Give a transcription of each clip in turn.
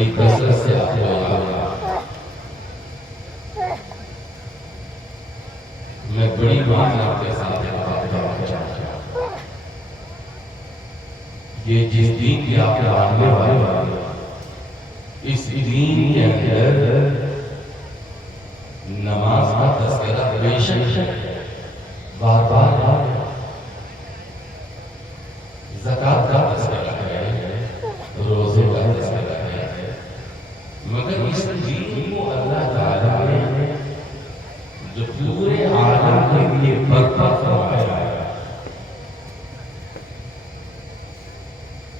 بڑی کثرت سے آپ کو یاد ہے۔ میں بڑی بات آپ کے ساتھ بات کرنا چاہتا ہوں۔ یہ جس دین کی آپ ماننے والے اس دین کے اندر نماز کا تذکرہ بے شک بار بار زکوٰۃ کا تذکرہ ہے، روزے کا تذکرہ ہے، مگر اس دین کو اللہ تعالیٰ نے جو پورے عالم کے لیے برپا فرمایا ہے،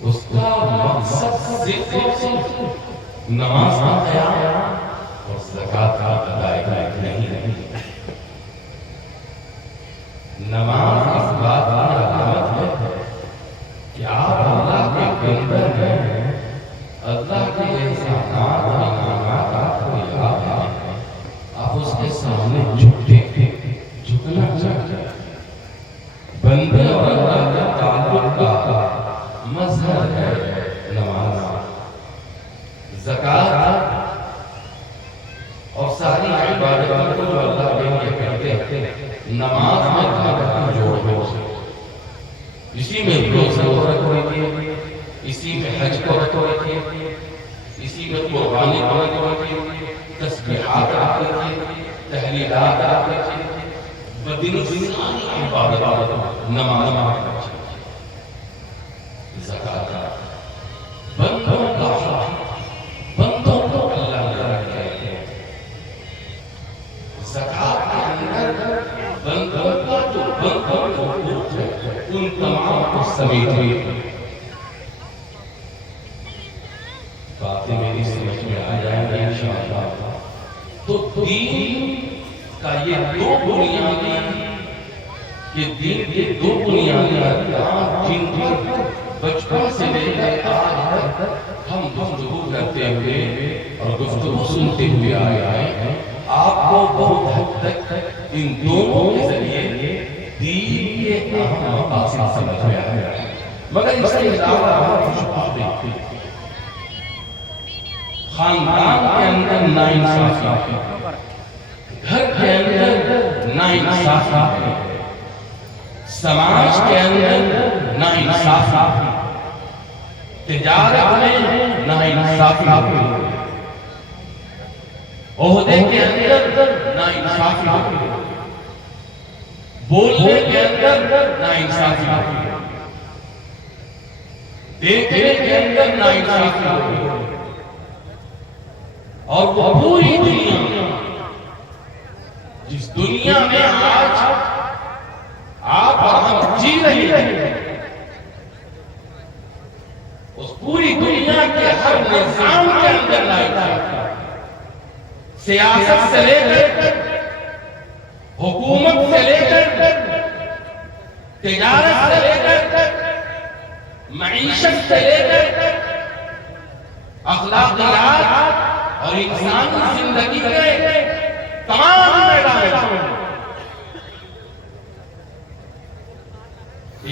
اس کا مقصد صرف نماز کا قیام اور زکوٰۃ کا ادائیگی نہیں۔ نماز اس بات کی علامت ہے کہ آپ اللہ کے بندے ہیں، اللہ کے احسانات اور انعامات آپ کو یاد ہیں، آپ اس کے سامنے جھکنا چاہتے ہیں۔ بندے اور اللہ کے تعلق کا مظہر ہے نماز، زکوٰۃ اور ساری عبادتوں کو جو اللہ کے لیے کرتے ہیں، نماز میں اللہ جوڑ ہے۔ اسی میں روزہ کو رکھیے، اسی میں حج کو رکھیے، اسی میں قربانی کو رکھیے، تسبیحات رکھیے، تحلیلات رکھیے، بدن ساری عبادت نماز رکھیے۔ زکوٰۃ بندوں کا حق، بندوں کو اللہ نے رکھا ہے۔ زکوٰۃ کے اندر بندوں کا جو بندوں کو حقوق ہے ان تمام کو سمیٹے۔ باتیں میری سمجھ میں آ جائیں گی انشاءاللہ۔ تو دین کا یہ دو بنیادی ارکان جن پر بچپن سے لے کر آج تک ہم گفتگو کرتے ہوئے اور گفتگو سنتے ہوئے آئے ہیں، آپ کو بہت حد تک ان دونوں کے ذریعے دین کے اہم مقاصد سمجھ میں آ گیا ہے۔ مگر اس کے علاوہ کچھ باتیں خاندان کے اندر ناانصافی، گھر کے اندر ناانصافی، سماج کے اندر ناانصافی، تجارت میں ناانصافی، عہدے کے اندر ناانصافی، بولنے کے اندر ناانصافی، دیکھنے کے اندر ناانصافی، اور وہ پوری دنیا، جس دنیا میں آج آپ اور ہم جی رہے ہیں، اس پوری دنیا کے ہر نظام کے اندر ناانصافی، سیاست سے لے کر حکومت سے لے کر تجارت سے لے کر معیشت سے لے کر اخلاقیات اور انسانی زندگی کے تمام میدانوں میں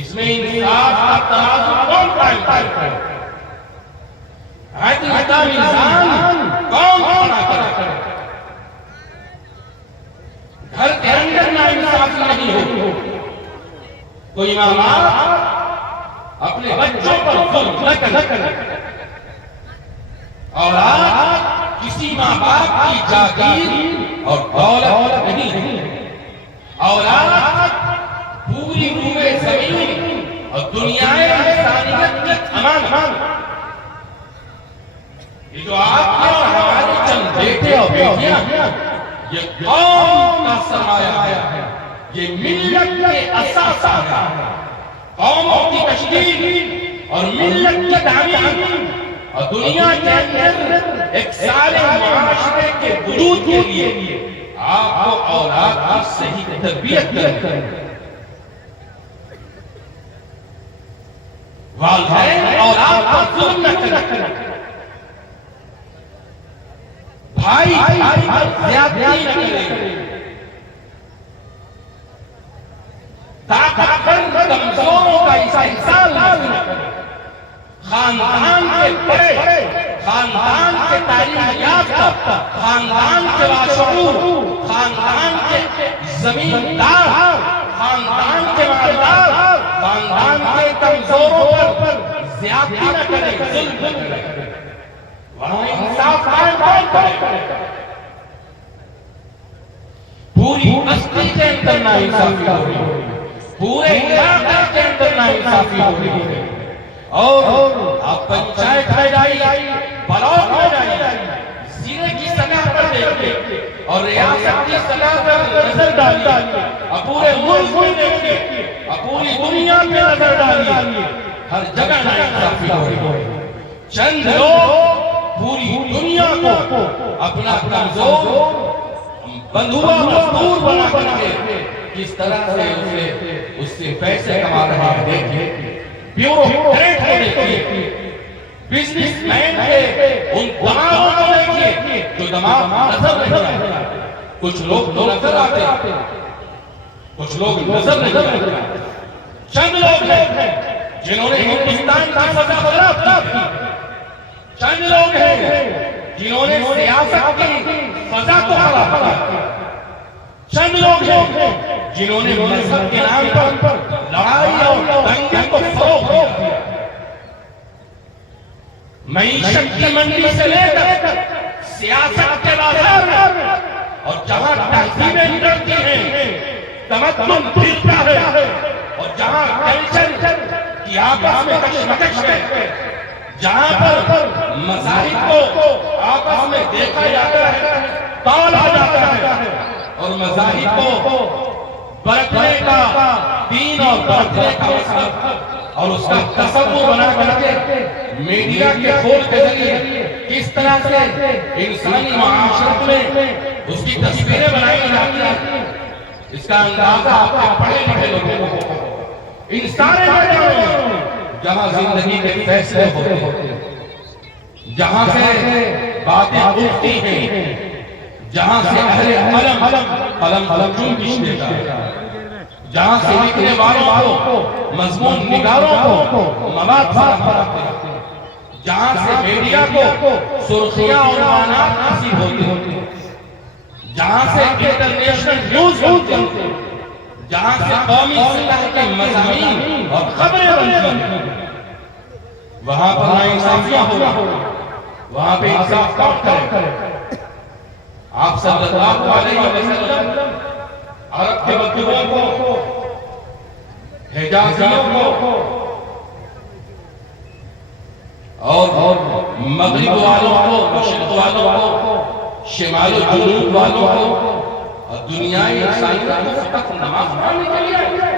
اس میں انصاف کا تناسب کون قائم کرتا ہے؟ عدل کا میزان کون کھڑا کرتا ہے؟ گھر کے اندر ناانصافی نہیں ہو، کوئی ماں باپ اپنے بچوں پر ظلم نہ کرے، اولاد کسی ماں باپ کی جاگیر اور دولت نہیں ہے، اولاد پوری روئے زمین اور دنیائے انسانیت کی امان۔ یہ جو آپ کے اور ہمارے چند بیٹے اور بیٹیاں یہ قوم کا سرمایہ ہے، یہ ملت کے اساسہ ہے، قوموں کی تشکیل اور ملت کی تعمیر اور دنیا کے اندر ایک سارے معاشرے کے وجود کے لیے آپ کو اولاد کی صحیح تربیت کریں۔ والدین اولاد پر ظلم نہ کریں، بھائی پر زیادتی نہ کریں، طاقتور کمزوروں کا استحصال نہ کریں، خاندان کے بڑے، خاندان تعلیم یافتہ خاندان کے باشعور، خاندان کے زمیندار، خاندان کے مالدار، خاندان کے کمزوروں پر زیادتی نہ کرے، ظلم نہ کرے، وہاں انصاف قائم کون کرے؟ پوری بستی کے اندر ناانصافی ہو رہی ہے، پورے علاقے کے اندر ناانصافی ہو رہی ہے، اور آپ پنچایت میں جائیے، بلاک میں جائیے، ضلع کی سطح پر دیکھیے اور ریاست کی سطح پر نظر ڈالیے، اور پورے ملک میں دیکھیے، اور پوری دنیا میں نظر ڈالیے، ہر جگہ ناانصافی ہو رہی ہے۔ چند لوگ پوری دنیا کو اپنا کمزور بندھوا مزدور بنا کے کس طرح سے اس سے پیسے کما رہے ہیں دیکھیے، بیوروکریٹ کو دیکھیے، بزنس مین کے ان دماغوں کو دیکھیے جو دماغ نظر نہیں آتے، کچھ لوگ تو نظر آتے، کچھ لوگ نظر نہیں آتے، چند لوگ ہیں جنہوں نے ہندوستان کی فضا خراب کی، چند لوگ ہیں جنہوں نے سیاست کی فضا کو خراب کیا، چند لوگ ہیں جنہوں نے مذہب کے نام پر لڑائی اور دنگے کو فروغ دیا، معیشت کی منڈی سے لے کر سیاست کے بازار اور جہاں تہذیبیں لڑتی ہیں، تمدن پھرتا ہے، اور جہاں کلچر کی آپس میں کشمکش ہے، جہاں پر مذاہب کو آپس میں دیکھا جاتا ہے، تولا جاتا ہے، اور مذاہب کو برتنے کا دین اور برتنے کا مذہب اور اس کا تصور بنا کر کے میڈیا کے کھول کے ذریعے کس طرح سے انسانی معاشرت میں اس کی تصویریں بنائی جاتی ہیں، اس کا اندازہ آپ کے پڑھے لکھے لوگوں کو ان سارے میدانوں میں جہاں زندگی کے فیصلے ہوتے ہیں، جہاں سے باتیں اٹھتی ہیں، جہاں سے اہل قلم چون دیتا ہے، جہاں سے لکھنے والوں کو مضمون نگاروں کو مواد فراہم کرتے ہیں، جہاں سے میڈیا کو سرخیاں اور عنوانات حاصل ہوتے ہیں، جہاں سے انٹرنیشنل نیوز ہوتے ہیں، جہاں سے قومی سطح کے مضامین اور خبریں بنتی ہیں، وہاں پر ناانصافیاں ہو رہی ہیں، وہاں پہ انصاف کون کرے؟ آپ صلی اللہ علیہ وسلم عرب کے بدووں کو، حجازیوں کو اور مغرب والوں کو، مشرق والوں کو، شمال و جنوب والوں کو، اور دنیای انسانیت کو تک نماز پڑھنے کے لیے آئے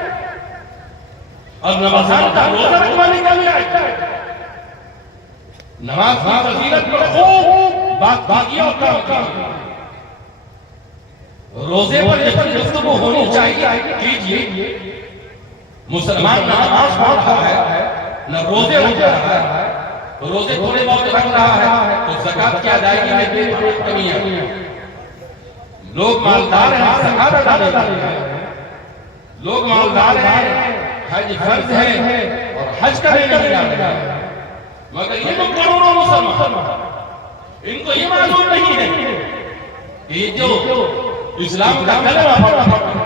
اور رمضان کا روزہ رکھوانے کے لیے آئے، نماز کی فضیلت پر خوب بات کیا ہوتا، روزے پر جتنی گفتگو ہونی چاہیے کیجئے، مسلمان نہ نماز پڑھ رہا ہے نہ روزے رکھ رہا ہے، روزے تھوڑے بہت رکھ رہا ہے تو زکوٰۃ کی ادائیگی میں بھی کمی ہے، لوگ مالدار ہیں زکوٰۃ ادا نہیں کرتے ہیں، لوگ مالدار ہیں حج فرض ہے اور حج کرنے نہیں جاتے ہیں، مگر یہ تو کروڑوں مسلمان ان کو یہ معلوم نہیں ہے کہ یہ جو اسلام کا کلمہ پڑھتے ہیں،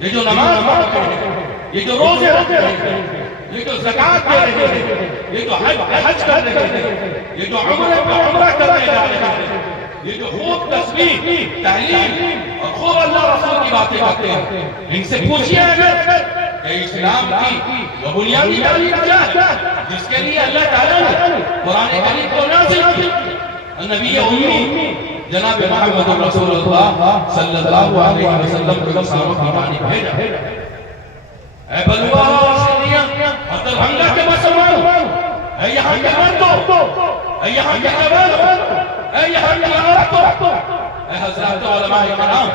یہ جو نماز پڑھتے ہیں، یہ جو روزے رکھتے ہیں، یہ جو زکوٰۃ دے رہے ہیں، یہ جو حج کر رہے ہیں، یہ جو عمرہ کرنے جا رہے ہیں، یہ جو خوب تسبیح، تحلیل اور خوب اللہ رسول کی باتیں کرتے ہیں، ان سے پوچھئے اگر کہ اسلام کی وہ بنیادی تعلیم کیا ہے جس کے لیے اللہ تعالیٰ نے قرآن کریم کو نازل کیا؟ نبی امی جناب محمد رسول اللہ صلی اللہ علیہ وسلم کو انسانوں کی بانی بھیجا، اے بلوا اور شریعہ اور دربھنگا کے مسلمان، اے یہاں کے مردوں، اے یہاں کے جوانوں، اے یہاں کی عورتوں، اے حضرات علماء کرام،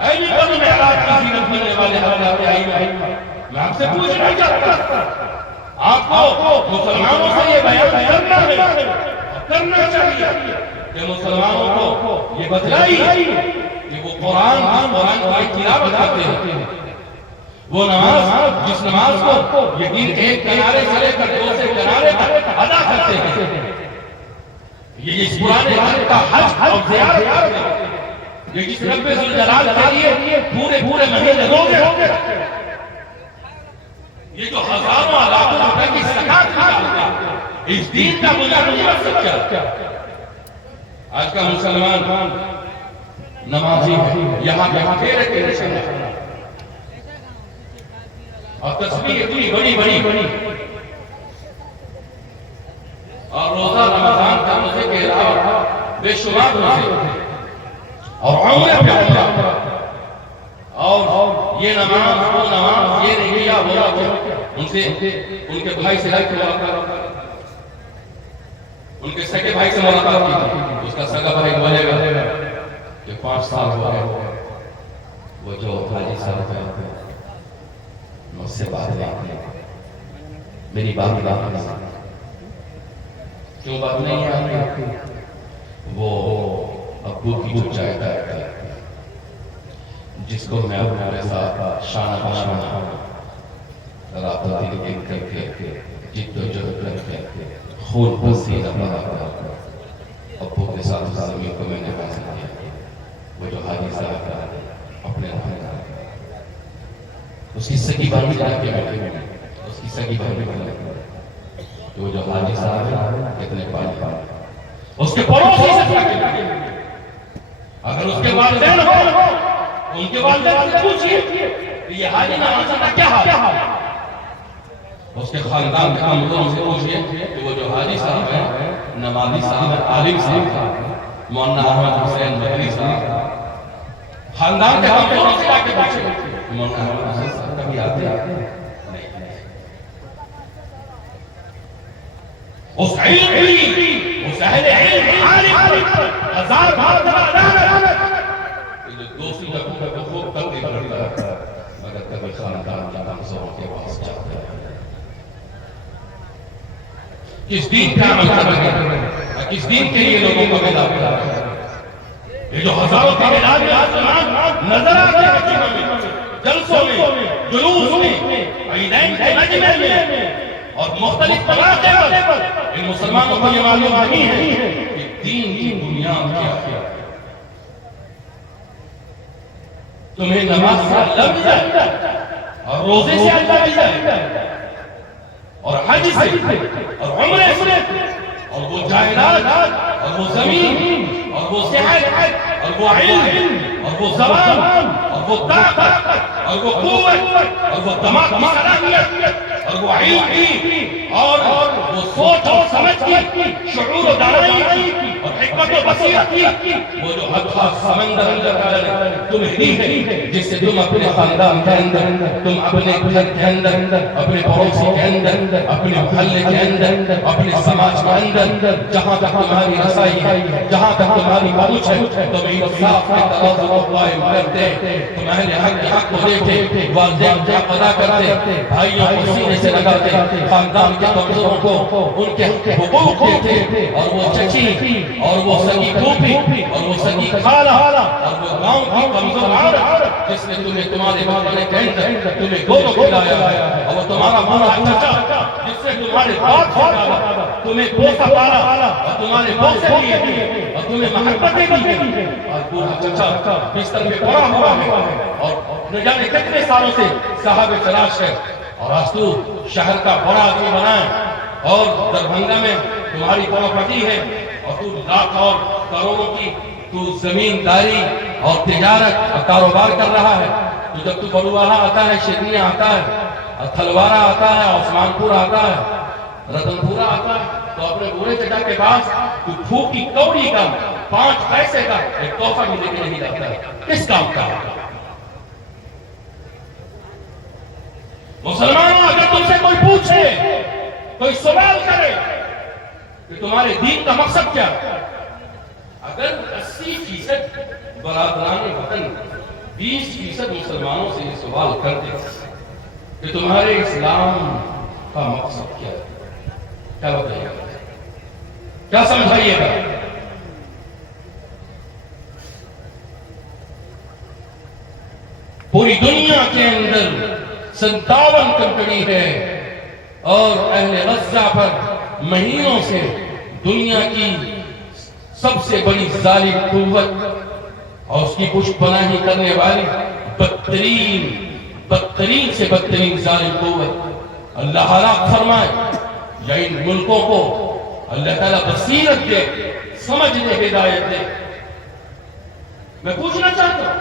اے بنو معراج کی زینت بننے والے حضرات ائمہ، میں آپ سے پوچھنا چاہتا آپ کو مسلمانوں سے یہ بیان کرنا ہے اور کرنا چاہیے کہ مسلمانوں کو یہ بتلائیے کہ وہ قرآن کی تلاوت کرتے ہیں، وہ نماز جس نماز کو یہ دن ایک کنارے سے لے کر دوسرے کنارے تک ادا کرتے ہیں، یہ اس پرانے گھر کا حج اور زیارت کرتے ہیں، یہ جس رب ذوالجلال کے لیے پورے مہینے روزے رکھتے ہیں، یہ جو ہزاروں لاکھوں روپے کی زکات نکالتا ہے، اس دین کا بنیاد نہیں بن سکتا۔ آج کا مسلمان نمازی ہے، یہاں پھیرے کے نشانہ اور تسبیح اتنی بڑی اور روزہ رمضان کا مجھے کے علاوہ بے شمار روزے اور عمرے پہ عمرہ اور یہ نماز وہ نماز یہ نہیں کیا وہ ان کے بھائی سے ان کے سگے بھائی سے ملاقات کی، اس کا سگا بھائی بولے گا کہ 5 سال ہو گئے وہ جو حاجی صاحب ہے مجھ سے بات میری بات کیوں بات نہیں آتی؟ وہ ابو کی جو چاہتا ہے جس کو میں اپنے ساتھ شانہ بشانہ رات و دن ایک کر کے جد و جہد کر کے خون پسینہ بہا کر ابو کے ساتھ زمین کو میں نے حاصل کیا، وہ جو حاجی صاحب کا اپنے رہنے اس کی سگی بھائی جا کے بیٹھے اس کی سگی بھائی تو وہ جو حاجی صاحب ہے کتنے پانی اس کے پڑوسی سے پاکے اگر اس کے والدین ہو ان کے والدین سے پوچھئے یہ حاجی نمازہ کا کیا حال ہے، اس کے خاندان کے عمدوں سے پوچھئے کہ وہ جو حاجی صاحب ہے نمازی صاحب ہے عالم صاحب ہے مولانا احمد حسین مدنی صاحب خاندان کے عمدوں سے آ کے پوچھئے مولانا احمد حسین صاحب کبھی آتے ہیں اس علم اس اہل علم عالم ہزار بار رحمت دوسری جگہوں پہ خوب تقریب کرتا ہے مگر کبھی خاندان کی کمزوروں کے پاس جاتا ہے کس دین کا عمل کر رہے ہیں کس دین کے لیے لوگوں کو بیدار کر رہے ہیں، یہ جو ہزاروں کے ملاد میں آسمان نظر آتے ہیں جلسوں میں جلوس میں عیدین کے مجمع میں اور مختلف مواقع پر ان مسلمانوں کو یہ معلوم نہیں ہے کہ دین کی بنیاد کیا ہے۔ تمہیں نماز سے اللہ مل جائے اور روزے سے اللہ مل جائے اور حج سے اور عمرے سے اور وہ جائیداد اور وہ زمین اور وہ صحت اور وہ علم اور وہ زبان اور وہ طاقت اور وہ قوت اور وہ دماغ کی صلاحیت اور وہ علم کی اور وہ سوچ اور سمجھ کی شعور و دانائی کی اور حکمت و بصیرت کی وہ جو حد سمندر اندر تمہیں دی ہے جس سے تم اپنے خاندان کے اندر تم اپنے گھر کے اندر اپنے پڑوسی کے اندر اپنے محلے کے اندر اپنے سماج کے اندر جہاں تک تمہاری رسائی ہے جہااں تک تمہاری پہنچ ہے تم انصاف کے ترازو کو قائم کرتے تم اہل حق کے حق کو دیتے والدین کے حق ادا کرتے بھائیوں کو سینے سے لگاتے خاندان کے کمزوروں کو ان کے حقوق دیتے اور وہ چچی اور وہ سگی پھوپھی اور وہ سگی خالہ اور وہ گاؤں کی کمزور عورت جس نے تمہیں تمہارے محلے کے اندر تمہیں گولو کھلایا ہے اور وہ تمہارا بڑا چچا جس نے تمہارے باپ کھلایا تمہیں پوسا پالا اور تمہارے بوسے دیے اور تمہیں محبتیں دی اور بوڑھا چچا بستر میں پڑا ہوا ہے اور نہ جانے کتنے سالوں سے صاحب تلاش ہے اور آج تو شہر کا بڑا آدمی بنا ہے اور دربھنگا میں تمہاری پراپرٹی ہے اور تو لاکھ اور کروڑوں کی تو زمینداری اور تجارت اور کاروبار کر رہا ہے تو جب تو بڑوالا آتا ہے شیرنیا آتا ہے اور تھلوارا آتا ہے عثمان پور آتا ہے رتن پورا آتا ہے تو اپنے بوڑھے چچا کے پاس تو پھوک کی کوڑی کا 5 پیسے کا ایک تحفہ بھی لے کے نہیں جاتا ہے کس کام کا مسلمانوں اگر تم سے کوئی پوچھے کوئی سوال کرے کہ تمہارے دین کا مقصد کیا اگر 80% برادران وطن 20% مسلمانوں سے یہ سوال کرتے کہ تمہارے اسلام کا مقصد کیا ہے کیا بتائیے گا کیا سمجھائیے گا پوری دنیا کے اندر 57 کنٹری ہے اور اہل غزہ پر مہینوں سے دنیا کی سب سے بڑی ظالم قوت اور اس کی پشت پناہی کرنے والی بدترین سے بدترین ظالم قوت، اللہ ہلاک فرمائے یا ان ملکوں کو اللہ تعالیٰ بصیرت دے، سمجھ دے، ہدایت دے۔ میں پوچھنا چاہتا ہوں،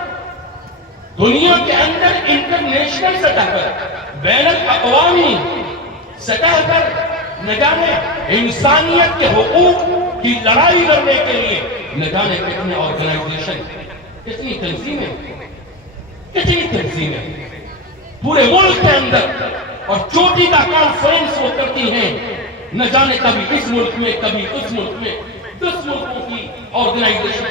دنیا کے اندر انٹرنیشنل سطح پر، بین الاقوامی سطح پر نہ جانے انسانیت کے حقوق کی لڑائی لڑنے کے لیے نہ جانے کتنے آرگنائزیشن، کتنی تنظیمیں پورے ملک کے اندر، اور چوٹی کا کانفرنس وہ کرتی ہیں، نہ جانے کبھی اس ملک میں، کبھی اس ملک میں، 10 ملکوں کی آرگنائزیشن،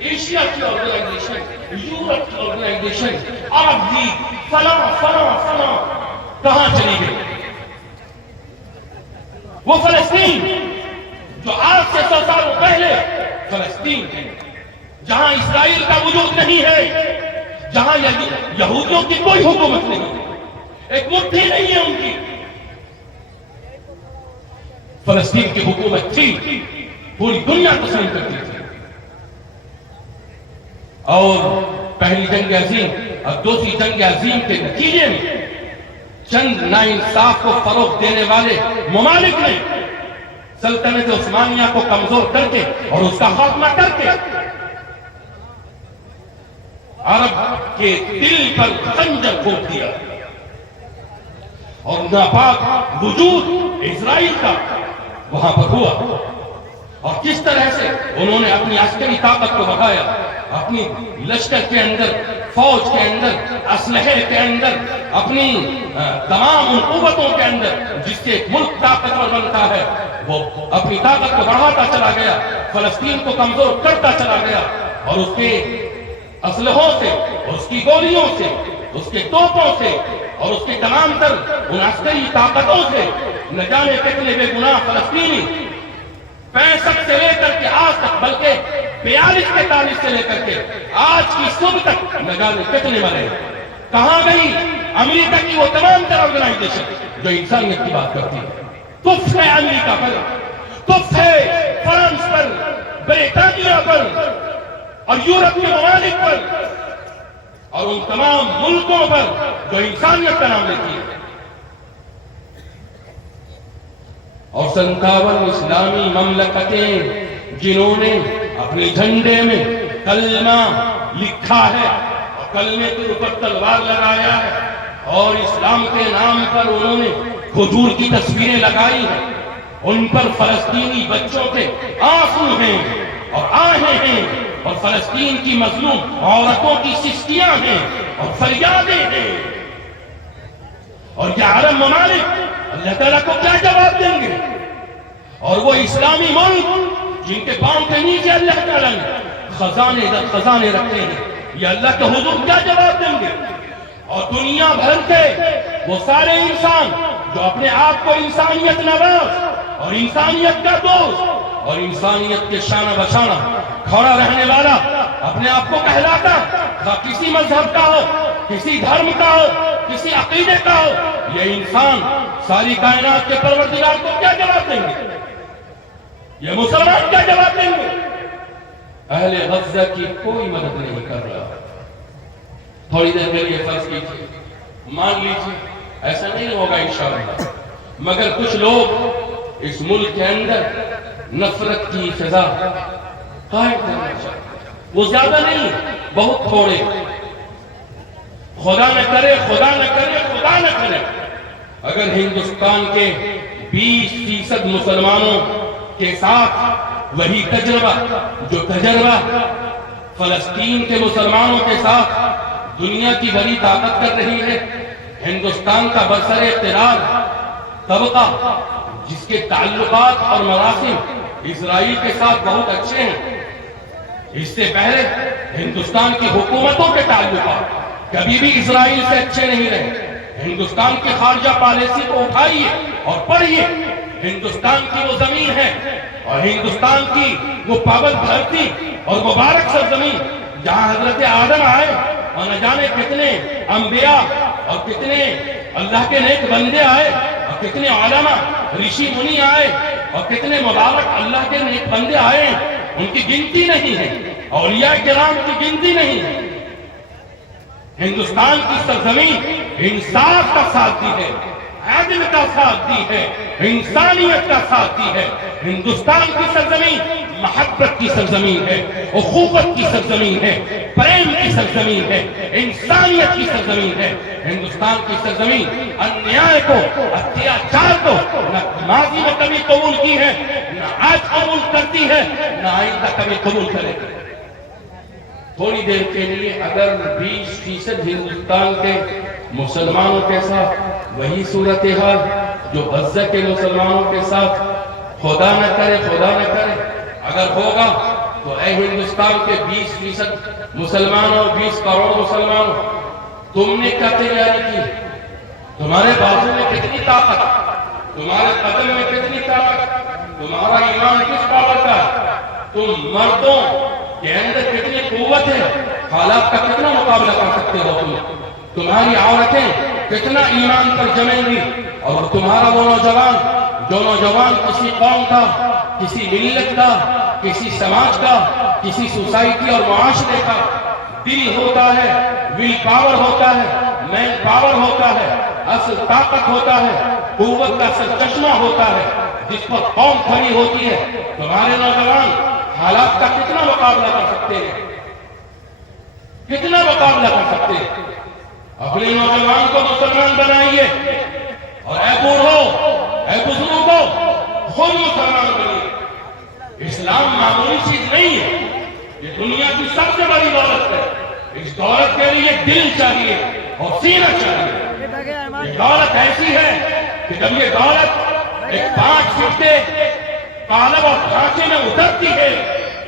ایشیا کی آرگنائزیشن، یورپ کی آرگنائزیشن، عرب لیگ، فلاں کہاں چلی گئی؟ وہ فلسطین جو آج سے 100 سال پہلے فلسطین ہے، جہاں اسرائیل کا وجود نہیں ہے، جہاں یہودیوں کی کوئی حکومت نہیں، ایک مٹھی نہیں ہے ان کی، فلسطین کی حکومت تھی، پوری دنیا تسلیم کرتی تھی، اور پہلی جنگ عظیم اور دوسری جنگ عظیم کے نتیجے میں چند ناانصاف کو فروغ دینے والے ممالک نے سلطنت عثمانیہ کو کمزور کر کے اور اس کا خاتمہ کر کے عرب کے دل پر خنجر گھونپ دیا، اور ناپاک وجود اسرائیل کا وہاں پر ہوا، اور کس طرح سے انہوں نے اپنی عسکری طاقت کو بڑھایا، اپنی لشکر کے اندر، فوج کے اندر، اسلحے کے اندر، اپنی تمام ان قوتوں کے اندر جس سے ایک ملک طاقتور بنتا ہے، وہ اپنی طاقت کو بڑھاتا چلا گیا، فلسطین کو کمزور کرتا چلا گیا، اور اس کے اسلحوں سے، اس کی گولیوں سے، اس کے توپوں سے، اور اس کے تمام تر ان عسکری طاقتوں سے نہ جانے کتنے بے گناہ فلسطینی 65 سے لے کر کے آج تک، بلکہ 42-43 سے لے کر کے آج کی صبح تک نہ جانے کتنے مرے۔ کہاں گئی امریکہ کی وہ تمام تر آرگنائزیشن جو انسانیت کی بات کرتی ہے؟ تف ہے امریکہ پر، تف ہے فرانس پر، بریٹانیہ پر، اور یورپ کے ممالک پر، اور ان تمام ملکوں پر جو انسانیت کا نام لیتی ہے۔ اور 57 اسلامی مملکتیں جنہوں نے اپنے جھنڈے میں کلمہ لکھا ہے اور کلمے کے اوپر تلوار لگایا ہے، اور اسلام کے نام پر انہوں نے کھجور کی تصویریں لگائی ہیں، ان پر فلسطینی بچوں کے آنسو ہیں اور آہیں ہیں، اور فلسطین کی مظلوم عورتوں کی سسکیاں ہیں اور فریادیں ہیں، اور یہ عرب ممالک اللہ تعالیٰ کو کیا جواب دیں گے؟ اور وہ اسلامی ملک جن کے پاؤں کے نیچے اللہ تعالیٰ نے خزانے رکھے ہیں، یہ اللہ کے حضور کیا جواب دیں گے؟ اور دنیا بھر کے وہ سارے انسان جو اپنے آپ کو انسانیت نواز اور انسانیت کا دوست اور انسانیت کے شانہ بشانہ کھڑا رہنے والا اپنے آپ کو کہلاتا، کسی مذہب کا ہو، کسی دھرم کا ہو، کسی عقیدے کا ہو، یہ انسان ساری کائنات کے پروردگار کو کیا جواب دیں گے؟ یہ مسلمان کیا جواب دیں گے؟ اہل غزہ کی کوئی مدد نہیں کر رہا۔ تھوڑی دیر کے لیے فرض کیجیے، مان لیجیے ایسا نہیں ہوگا انشاءاللہ، مگر کچھ لوگ اس ملک کے اندر نفرت کی فضا قائم کرنا چاہتے ہیں، وہ زیادہ نہیں، بہت تھوڑے، خدا نہ کرے، خدا نہ کرے، خدا نہ کرے اگر ہندوستان کے 20% مسلمانوں کے ساتھ وہی تجربہ جو تجربہ فلسطین کے مسلمانوں کے ساتھ دنیا کی بڑی طاقت کر رہی ہے، ہندوستان کا برسر اقتدار طبقہ جس کے تعلقات اور مراسم اسرائیل کے ساتھ بہت اچھے ہیں، اس سے پہلے ہندوستان کی حکومتوں کے تعلقات کبھی بھی اسرائیل سے اچھے نہیں رہے۔ ہندوستان کی خارجہ پالیسی کو اٹھائیے اور پڑھیے، ہندوستان کی وہ زمین ہے اور ہندوستان کی وہ پابند دھرتی اور مبارک سرزمین جہاں حضرت آدم آئے اور نہ جانے کتنے انبیاء اور کتنے اللہ کے نیک بندے آئے اور کتنے علماء رشی منی آئے اور کتنے مبارک اللہ کے نیک بندے آئے، ان کی گنتی نہیں ہے، اولیاء کرام کی گنتی نہیں ہے۔ ہندوستان کی سرزمین انصاف کا ساتھ دی ہے، عدل کا ساتھ دی ہے، انسانیت کا ساتھ دی ہے۔ ہندوستان کی سرزمین محبت کی سرزمین ہے، اخوت کی سرزمین ہے، پریم کی سرزمین ہے، انسانیت کی سرزمین ہے۔ ہندوستان کی سرزمین انیائے کو، اتیاچار کو نہ ماضی میں کبھی قبول کی ہے، نہ آج قبول کرتی ہے، نہ آئندہ کبھی قبول کرے گی۔ تھوڑی دیر کے لیے اگر 20% ہندوستان کے مسلمانوں کے ساتھ وہی صورتحال جو غزہ کے مسلمانوں کے ساتھ، خدا نہ کرے اگر ہوگا تو اے ہندوستان کے 20% مسلمانوں، 20 کروڑ مسلمانوں، تم نے کیا تیاری کی؟ تمہارے بازو میں کتنی طاقت، تمہارے قدم میں کتنی طاقت، تمہارا ایمان کس پاور کا ہے؟ تم مردوں کے اندر کتنی قوت ہے، حالات کا کتنا مقابلہ کر سکتے ہو تمہاری عورتیں کتنا ایمان پر جمیں گی، اور تمہارا وہ نوجوان جو نوجوان کسی قوم کا، کسی ملت کا، کسی سماج کا، کسی سوسائٹی اور معاشرے کا دل ہوتا ہے، ول پاور ہوتا ہے، مین پاور ہوتا ہے، اصل طاقت ہوتا ہے، قوت کا اصل چشمہ ہوتا ہے، جس پر قوم کھڑی ہوتی ہے، تمہارے نوجوان حالات کا کتنا مقابلہ کر سکتے ہیں، کتنا مقابلہ کر سکتے ہیں۔ اپنے نوجوان کو مسلمان بنائیے، اور اے بوڑھو، اے بزرگو، خود مسلمان بنیے۔ اسلام معمولی چیز نہیں ہے، یہ دنیا کی سب سے بڑی دولت ہے۔ اس دولت کے لیے دل چاہیے اور سینہ چاہیے۔ یہ دولت ایسی ہے کہ جب یہ دولت ایک 5 فٹ کے قالب اور ڈھانچے میں اترتی ہے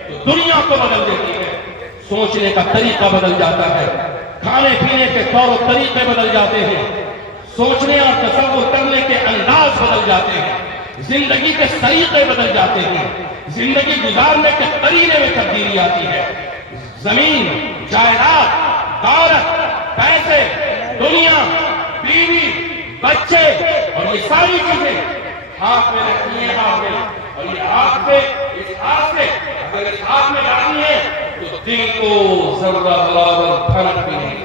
تو دنیا کو بدل دیتی ہے۔ سوچنے کا طریقہ بدل جاتا ہے، کھانے پینے کے طور و طریقے بدل جاتے ہیں، سوچنے اور تصور کرنے کے انداز بدل جاتے ہیں، زندگی کے طریقے بدل جاتے ہیں، زندگی گزارنے کے طریقے میں تبدیلی آتی ہے۔ زمین، جائیداد، دولت، پیسے، دنیا، بیوی، بچے اور یہ ساری چیزیں ہاتھ میں رکھنی ہے، ہاتھ میں، اور یہ ہاتھ سے، اس ہاتھ سے اگر اس ہاتھ میں ڈالنی ہے تو دل کو ذرہ برابر پھرک بھی نہیں۔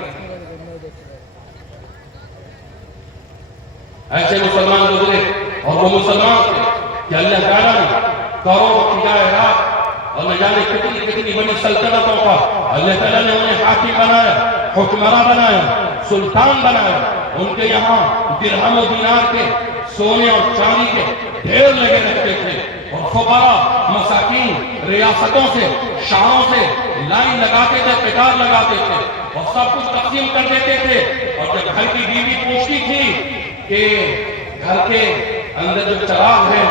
ایسے مسلمان گزرے اور وہ مسلمان تھے کہ اللہ تعالیٰ نے کروڑ ہجائرات اور نہ جانے کتنی کتنی بڑی سلطنتوں کا اللہ تعالیٰ نے انہیں حاکم بنایا، حکمراں بنایا، سلطان بنایا۔ ان کے یہاں درہم و دینار کے، سونے اور چاندی کے ڈھیر لگے رکھتے تھے، اور فقراء، مساکین ریاستوں سے، شہروں سے لائن لگاتے تھے، قطار لگاتے تھے، اور سب کچھ تقسیم کر دیتے تھے۔ اور جب گھر کی بیوی پوچھتی تھی کہ گھر کے اندر جو چراغ ہے،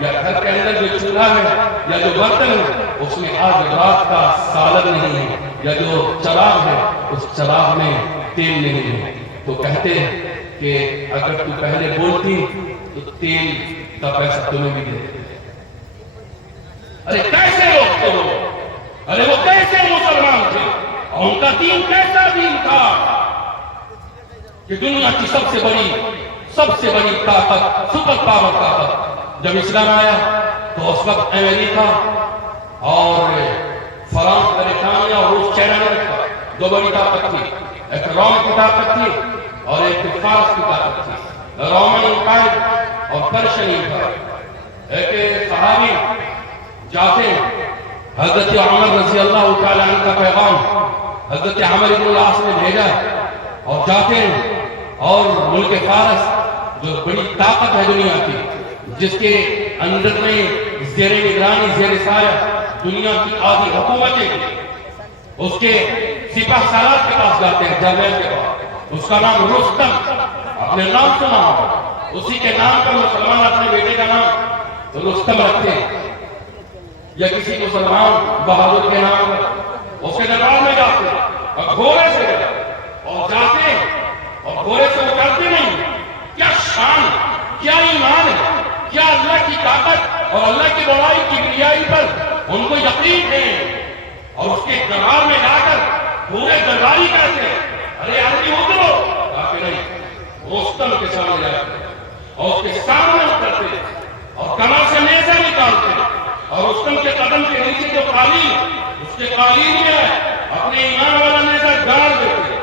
یا گھر کے اندر جو چولہا ہے، یا جو برتن ہے، اس میں آج رات کا سالن نہیں ہے، یا جو چراغ ہے اس چراغ میں تیل نہیں ہے، تو کہتے ہیں کہ اگر تو پہلے بولتی تو تیل کا پیسہ تمہیں بھی دے۔ ارے کیسے لوگ تھے وہ؟ ارے وہ کیسے مسلمان تھے؟ اور ان کا دین کیسا دین تھا کہ دنیا کی سب سے بڑی طاقت، سپر پاور طاقت جب اسلام آیا تو اس وقت امریکہ اور فرانس، برطانیہ اور روس، چائنا نے رکھا، 2 بڑی طاقت تھی، ایک روم کی طاقت تھی اور ایک فارس کی طاقت تھی، رومن امپائر اور پرشین امپائر۔ ایک صحابی جاتے ہیں، حضرت عمر رضی اللہ تعالیٰ عنہ کا پیغام حضرت عمر بن العاص نے بھیجا، اور جاتے ہیں اور ملک فارس جو بڑی طاقت ہے دنیا کی، جس کے اندر میں زیر نگرانی، زیر سایہ دنیا کی آدھی حکومتیں، اس کے سپہ سالار کے پاس جاتے ہیں، جنرل کے پاس، اس کا نام رستم، اپنے نام سنا ہو، اسی کے نام پر مسلمان اپنے بیٹے کا نام رستم رکھتے ہیں، یا کسی مسلمان بہادر کے نام پر اس کے دربار میں جاتے ہیں، اور گھوڑے سے اور جاتے ہیں، اور گھوڑے سے اترتے نہیں۔ کیا شان، کیا ایمان ہے، کیا اللہ کی طاقت اور اللہ کی بڑائی کی کبریائی پر ان کو یقین ہے، اور اس کے دربار میں جا کر پورے درباری کرتے ہیں، ارے آدمی اترو، کہتے نہیں، رستم کے سامنے جاتے ہیں اور اس کے سامنے اترتے ہیں اور کمر سے نیزہ نکالتے ہیں، اور رستم کے قدم کے نیچے جو اس کے قالین میں اپنے ایمان والا نیزہ گاڑ دیتے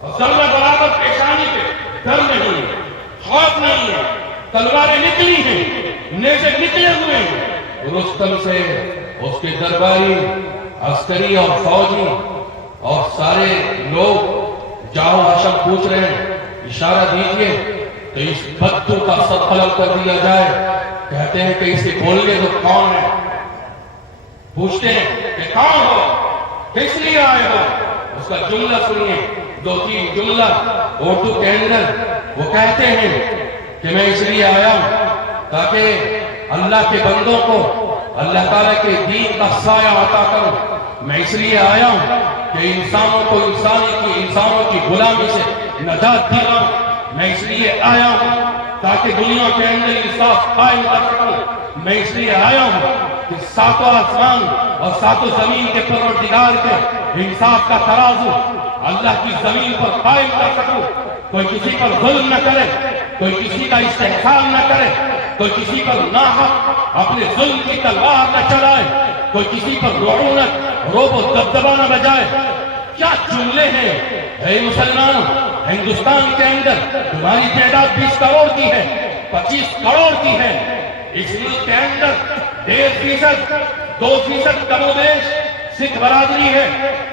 اور ذرہ برابر پیشانی پہ ڈر نہیں ہے، خوف نہیں ہے، تلواریں نکلی ہیں، نیزے نکلے ہوئے ہیں۔ رستم سے اس کے درباری عسکری اور فوجی اور سارے لوگ جاؤ حشم پوچھ رہے ہیں، اشارہ دیجئے تو اس بدو کا سب قلم کر دیا جائے۔ کہتے ہیں کہ اسے بولنے تو کون ہے؟ پوچھتے ہیں کہ کون ہو، کس لیے آئے ہو؟ اس کا جملہ سنیے، 2-3 جملہ اردو کے اندر وہ کہتے ہیں کہ میں اس لیے آیا ہوں تاکہ اللہ کے بندوں کو اللہ تعالیٰ کے دین کا سایہ عطا کروں۔ میں اس لیے آیا ہوں کہ انسانوں کو انسانوں کی غلامی سے نجات دلاؤں۔ میں اس لیے آیا ہوں تاکہ دنیا کے اندر انصاف قائم کر سکوں۔ میں اس لیے آیا ہوں کہ ساتوں آسمان اور ساتوں زمین کے پروردگار کے انصاف کا ترازو اللہ کی زمین پر قائم کر سکوں۔ کوئی کسی پر ظلم نہ کرے، کوئی کسی کا استحسان نہ کرے، کوئی کسی پر ناحق اپنے ظلم کی تلوار نہ چلائے، کوئی کسی پر رعونت، روب و دبدبہ نہ بجائے۔ کیا جملے ہیں اے مسلمانوں! ہندوستان کے اندر تمہاری تعداد 20 کروڑ کی ہے، 25 کروڑ کی ہے۔ اس ملک کے اندر 1.5%، 2% کم و بیش سکھ برادری ہے۔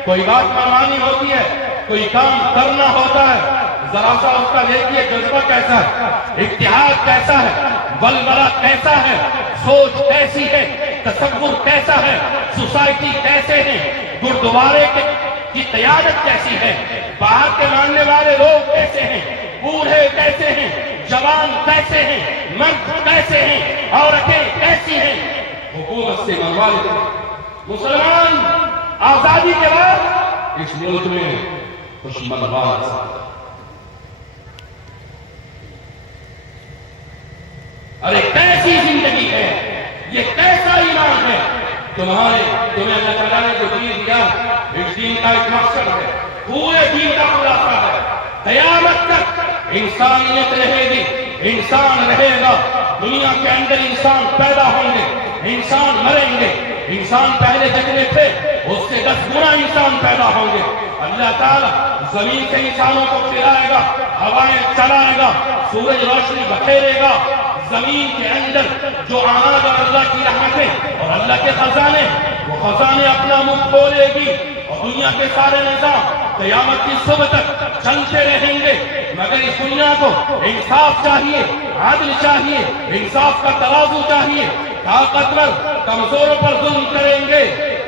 کوئی بات مانی ہوتی ہے، کوئی کام کرنا ہوتا ہے، ذرا سا اس کا دیکھیے جذبہ کیسا ہے، اتحاد کیسا ہے، ولولہ کیسا ہے، سوچ کیسی ہے، تصور کیسا ہے، سوسائٹی کیسے ہیں، گردوارے کی قیادت کیسی ہے، باہر کے ماننے والے لوگ کیسے ہیں، بوڑھے کیسے ہیں، جوان کیسے ہیں، مرد کیسے ہیں، عورتیں کیسی ہیں۔ حکومت سے منگوا لیتے مسلمان آزادی کے بعد اس ملک میں خوش منگوا سکتا۔ ارے کیسی زندگی ہے، یہ کیسا ایمان ہے تمہیں اللہ تعالیٰ نے جو دین دیا، اس دین کا ایک مقصد ہے، پورے دین کا خلاصہ ہے۔ قیامت تک انسانیت رہے گی، انسان رہے گا، دنیا کے اندر انسان پیدا ہوں گے، انسان مریں گے، انسان پہلے جتنے تھے اس سے 10 گنا انسان پیدا ہوں گے۔ اللہ تعالیٰ زمین سے انسانوں کو کھلائے گا، ہوائیں چلائے گا، سورج روشنی بکھیرے گا، زمین کے اندر جو اناج اور اللہ کی رحمتیں اور اللہ کے خزانے، وہ خزانے اپنا منہ کھولے گی اور دنیا کے سارے نظام قیامت کی صبح تک چلتے رہیں گے۔ مگر اس دنیا کو انصاف چاہیے، عدل چاہیے، انصاف کا ترازو چاہیے۔ طاقتور کمزوروں پر ظلم کریں گے،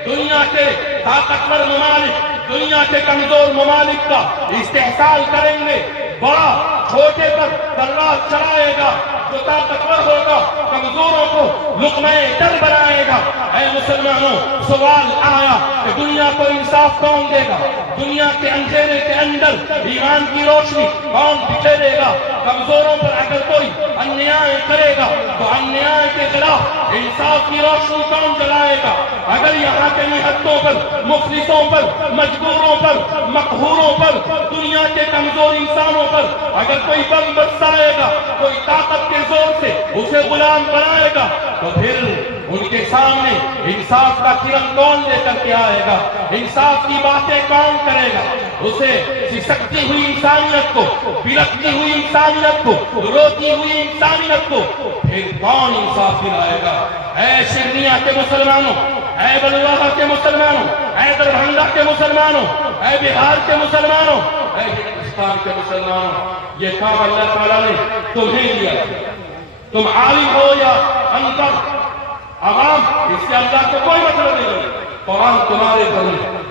دنیا کے طاقتور ممالک دنیا کے کمزور ممالک کا استحصال کریں گے، بڑا چھوٹے پر تلوار چلائے گا، جو طاقتور ہوگا کمزوروں کو لقمہ در بنائے گا۔ اے مسلمانوں، سوال آیا کہ دنیا کو انصاف کون دے گا؟ دنیا کے اندھیرے کے اندر ایمان کی روشنی کون بکھیرے گا؟ کمزوروں پر اگر کوئی انیائے کرے گا تو انیائے کے خلاف انصاف کی روشنی کون جلائے گا؟ اگر یہاں کے نہتوں پر، مفلسوں پر، مجبوروں پر، مقہوروں پر، دنیا کے کمزور انسانوں پر اگر کوئی بم برسائے گا، کوئی طاقت کے زور سے اسے غلام بنائے گا، تو پھر ان کے سامنے انصاف کا کرن کون لے کر کے آئے گا؟ انصاف کی باتیں کون کرے گا؟ اسے سسکتی ہوئی انسانیت کو، بلکتی ہوئی انسانیت کو، روتی ہوئی انسانیت کو پھر کون انصاف دلائے گا؟ اے شرنیا کے مسلمانوں، اے بلوہ کے مسلمانوں، اے دربھنگا کے مسلمانوں، اے بہار کے مسلمانوں، اے ہندوستان کے مسلمانوں، یہ کام اللہ تعالیٰ نے تمہیں دیا۔ تم عالم ہو یا ان پڑھ، عوام، اس سے اللہ کو کوئی مطلب نہیں۔ قرآن تمہارے پر ہے،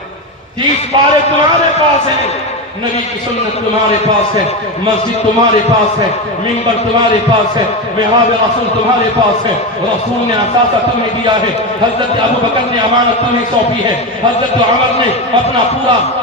30 پارے تمہارے پاس ہیں، نبی کی سنت تمہارے پاس ہے، مسجد تمہارے پاس ہے، منبر تمہارے پاس ہے، محراب رسول تمہارے پاس ہے، رسول نے اثاثہ تمہیں دیا ہے، حضرت ابو بکر نے امانت تمہیں سونپی ہے، حضرت عمر نے اپنا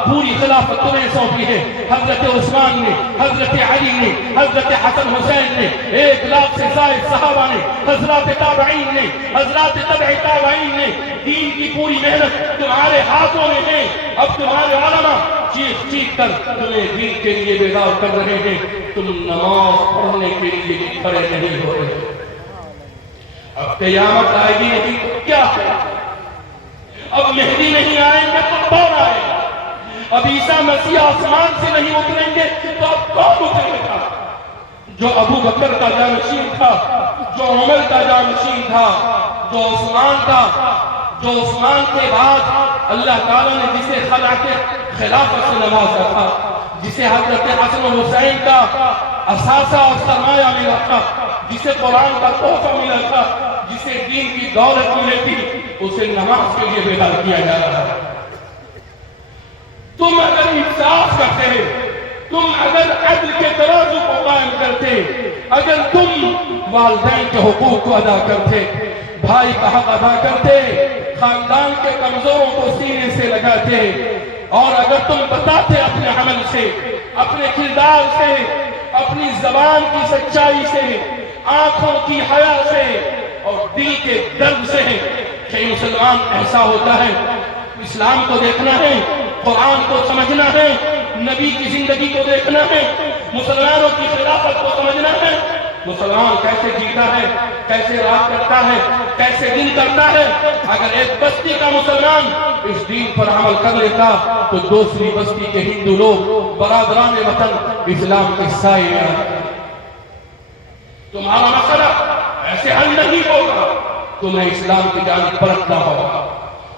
پوری خلافت تمہیں سونپی ہے، حضرت عثمان نے، حضرت علی نے، حضرت حسن حسین نے، 1 لاکھ سے زائد صحابہ نے، حضرات تابعین نے، حضرات تبع تابعین نے، دین کی پوری محنت تمہارے ہاتھوں میں ہے۔ اب تمہارے علماء چیخ چیخ کر تمہیں دین کے لیے بیدار کر رہے ہیں، تم نماز پڑھنے کے لیے کھڑے نہیں ہو رہے۔ اب قیامت آئے گی نہیں تو کیا ہے؟ اب اب عیسیٰ مسیح آسمان سے نہیں اتریں گے تو اب کون اترے گا؟ جو ابو بکر کا جانشین تھا، جو عمر کا جانشین تھا، جو عثمان کے بعد اللہ تعالیٰ نے جسے خلافت سے نوازا تھا، جسے حضرت حسن و حسین کا اثاثہ اور سرمایہ ملا تھا، جسے قرآن کا تحفہ ملا تھا، جسے دین کی دولت ملی تھی، اسے نماز کے لیے بیدار کیا جا رہا ہے۔ تم اگر انصاف کرتے، تم اگر عدل کے ترازو کو قائم کرتے، اگر تم والدین کے حقوق کو ادا کرتے، بھائی کا حق ادا کرتے، خاندان کے کمزوروں کو سینے سے لگاتے، اور اگر تم بتاتے اپنے عمل سے، اپنے کردار سے، اپنی زبان کی سچائی سے، آنکھوں کی حیا سے اور دل کے درد سے کہ مسلمان ایسا ہوتا ہے، اسلام کو دیکھنا ہے، قرآن کو سمجھنا ہے، نبی کی زندگی کو دیکھنا ہے، مسلمانوں کی خلافت کو سمجھنا ہے، مسلمان کیسے جیتا ہے، کیسے رات کرتا ہے، کیسے دن کرتا ہے۔ اگر ایک بستی کا مسلمان اس دین پر عمل کر لیتا تو دوسری بستی کے ہندو لوگ برادران وطن اسلام کے سائے میں آتے۔ تمہارا مسئلہ ایسے حل نہیں ہوگا، تمہیں اسلام کی جانب پلٹنا ہوگا۔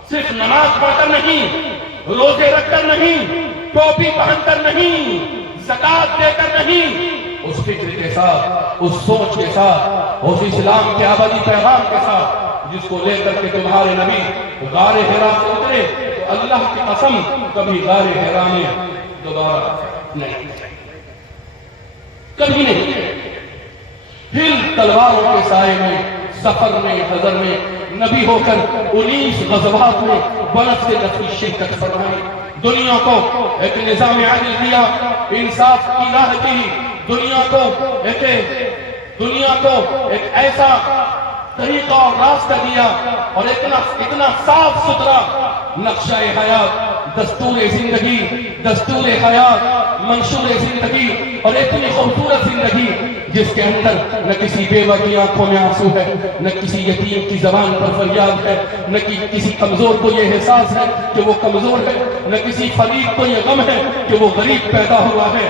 صرف نماز پڑھ کر نہیں، روزے رکھ کر نہیں، ٹوپی پہن کر نہیں، زکوٰۃ دے کر نہیں، اس فکر کے ساتھ، اس سوچ کے ساتھ، اس اسلام کے ابدی پیغام کے ساتھ جس کو لے کر کے تمہارے نبی غار حرا سے اترے، تو اللہ کی قسم کبھی غار حرا میں دوبارہ نہیں، کبھی نہیں۔ پھر تلواروں کے سائے میں، سفر میں، حضر میں نبی ہو کر 19 غزوات میں برف سے نفی شرکت فرمائی، دنیا کو ایک نظام عادل دیا، انصاف کی راہ دی، دنیا کو ایک ایسا طریقہ اور راستہ دیا، اور اتنا صاف ستھرا نقشہ حیات، دستور زندگی، دستور حیات، منشور زندگی، اور اتنی خوبصورت زندگی جس کے اندر نہ کسی بیوہ کی آنکھوں میں آنسو ہے، نہ کسی یتیم کی زبان پر فریاد ہے، نہ کسی کمزور کو یہ احساس ہے کہ وہ کمزور ہے، نہ کسی فقیر کو یہ غم ہے کہ وہ غریب پیدا ہوا ہے۔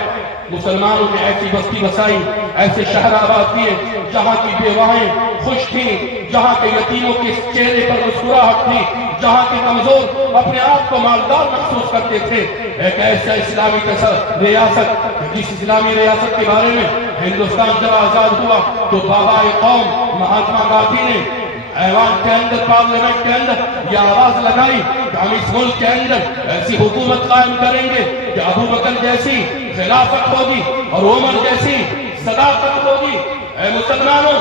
مسلمانوں نے ایسی بستی بسائی، ایسے شہر آباد کیے جہاں کی بیوائیں خوش تھیں، جہاں کے یتیموں کے چہرے پر مسکراہٹ تھی، جہاں کے کمزور اپنے آپ کو مالدار محسوس کرتے تھے۔ ایک ایسا اسلامی ریاست، جس اسلامی ریاست کے بارے میں ہندوستان جب آزاد ہوا تو بابا قوم مہاتما گاندھی نے ایوان کے اندر، پارلیمنٹ کے اندر یہ آواز لگائی کہ ہم اس ملک کے اندر ایسی حکومت قائم کریں گے کہ ابو بکر جیسی خلافت ہوگی اور عمر جیسی صداقت ہوگی۔ اے مسلمانوں،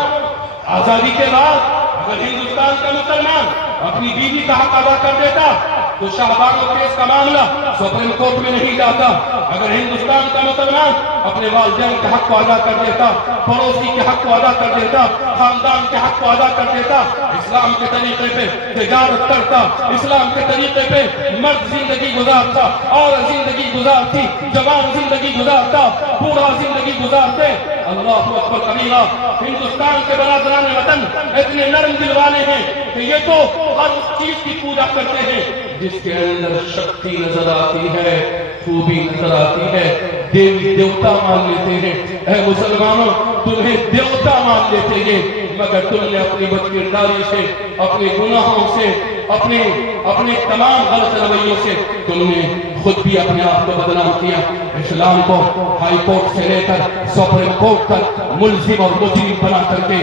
آزادی کے بعد اگر ہندوستان کا مسلمان اپنی بیوی کا حق ادا کر دیتا تو شاہبانو کیس کا معاملہ سپریم کورٹ میں نہیں جاتا۔ اگر ہندوستان کا مسلمان اپنے والدین کے حق کو ادا کر دیتا، پڑوسی کے حق کو ادا کر دیتا، خاندان کے حق کو ادا کر دیتا، اسلام کے طریقے پہ تجارت کرتا، اسلام کے طریقے پہ مرد زندگی گزارتا، عورت زندگی گزارتی، جوان زندگی گزارتا، بوڑھا زندگی گزارتے، اللہ اکبر کبیرہ۔ ہندوستان کے برادران وطن اتنے نرم دل والے ہیں کہ یہ تو ہر اس چیز کی پوجا کرتے ہیں جس کے اندر شکتی نظر آتی ہے، خوبی نظر آتی ہے، دیوی دیوتا مان لیتے ہیں۔ اے مسلمانوں، تمہیں دیوتا مان لیتے ہیں، مگر تم نے اپنی بدکرداری سے، اپنے گناہوں سے، اپنے تمام غلط رویوں سے تم نے خود بھی اپنے آپ کو بدنام کیا۔ اسلام کو ہائی کورٹ سے لے کر سپریم کورٹ تک ملزم اور مجرم بنا کر کے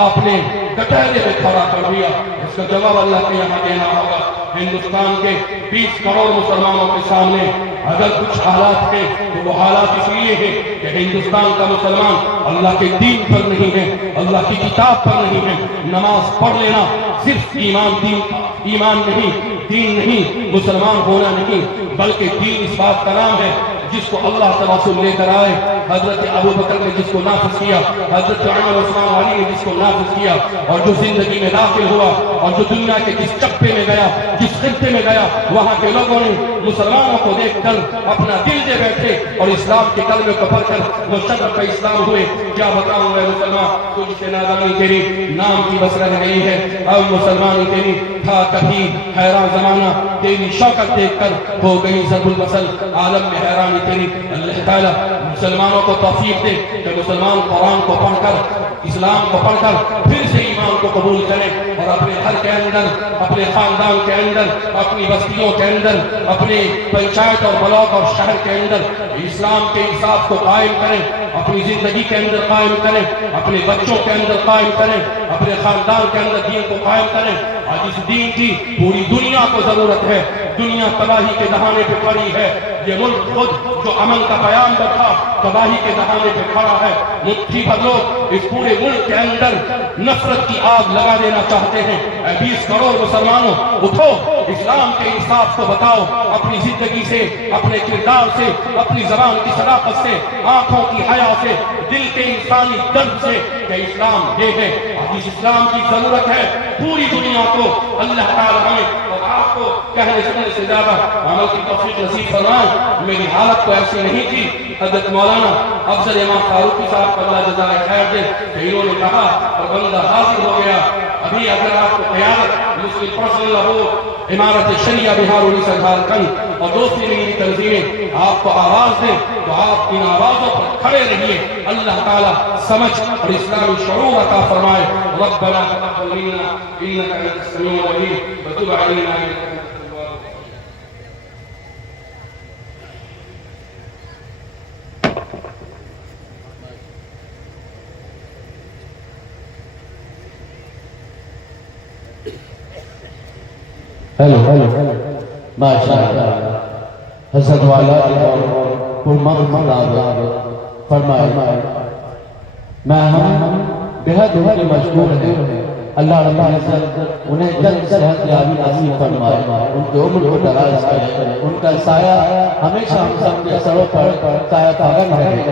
آپ نے کٹہرے میں کھڑا کر دیا۔ اس کا جواب اللہ کے یہاں دینا ہوگا۔ ہندوستان کے 20 کروڑ مسلمانوں کے سامنے اگر کچھ حالات ہیں تو وہ حالات اس لیے ہیں کہ ہندوستان کا مسلمان اللہ کے دین پر نہیں ہے، اللہ کی کتاب پر نہیں ہے۔ نماز پڑھ لینا صرف ایمان نہیں، دین نہیں، مسلمان ہونا نہیں، بلکہ دین اس بات کا نام ہے جس کو اللہ کے رسول لے کر آئے حضرت ابو بکر نے جس کو نافذ کیا، حضرت عمر عثمان علی نے جس کو نافذ کیا، اور جو زندگی میں داخل ہوا اور جو دنیا کے جس چپے میں گیا، جس خطے میں گیا، وہاں کے لوگوں نے مسلمانوں کو دیکھ کر اپنا دل دے بیٹھے اور اسلام کے کلمے کو پڑھ کر مشرف اسلام ہوئے۔ کیا بتاؤں میں مسلمان، تجھ سے نادانی تیری نام کی بس رہ گئی ہے، اب مسلمانی تیری تھا کبھی حیران زمانہ، تیری شوکت دیکھ کر ہو گئی ضرب المثل، عالم میں حیرانی تیری۔ اللہ تعالیٰ مسلمانوں کو توفیق دے کہ مسلمان قرآن کو پڑھ کر، اسلام کو پڑھ کر پھر سے ایمان کو قبول کریں اور اپنے گھر کے اندر، اپنے خاندان کے اندر، اپنی بستیوں کے اندر، اپنے پنچایت اور بلاک اور شہر کے اندر اسلام کے انصاف کو قائم کریں، اپنی زندگی کے اندر قائم کریں، اپنے بچوں کے اندر قائم کریں، اپنے خاندان کے اندر دین کو قائم کریں۔ آج اس دین کی پوری دنیا کو ضرورت ہے، دنیا تباہی کے دہانے پہ پڑی ہے، یہ ملک خود جو امن کا پیام رکھا تباہی کے دہانے پہ کھڑا ہے۔ مٹھی بھر لوگ اس پورے ملک کے اندر نفرت کی آگ لگا دینا چاہتے ہیں۔ اے 20 کروڑ مسلمانوں، اٹھو، اسلام کے انصاف کو بتاؤ، اپنی زندگی سے، اپنے کردار سے، اپنی زبان کی صداقت سے، آنکھوں کی حیا سے، دل کے انسانی درد سے کہ اسلام یہ ہے۔ آج اس اسلام کی ضرورت ہے پوری دنیا کو۔ اللہ تعالیٰ ہمیں اور آپ کو کہنے سننے سے زیادہ عمل کی توفیق نصیب فرمائے۔ میری حالت تو ایسی نہیں تھی، حضرت مولانا افضل امام فاروقی صاحب کو اللہ جزائے خیر دے کہ انہوں نے کہا اور بندہ حاضر ہو گیا۔ ابھی اگر آپ کو قیادت مسلم پرسنل ہو، امارت شریعہ بہار اڑیسہ جھارکھنڈ اور دوسری میری تنظیمیں آپ کو آواز دیں تو آپ ان آوازوں پر کھڑے رہیے۔ اللہ تعالیٰ سمجھ اور اسلامی شعور عطا فرمائے۔ ربنا تقبل منا انك انت السميع العليم وتب علينا انك انت التواب ہیلو ماشاءاللہ حضرت والا فرمائے میں ہم بہت مشکور ہیں۔ اللہ رب العزت انہیں جلد صحت یابی نصیب فرمائے، ان کی عمر کو دراز کرے، ان کا سایہ ہمیشہ ہم سب کے سروں پر سایہ پاگن رہے۔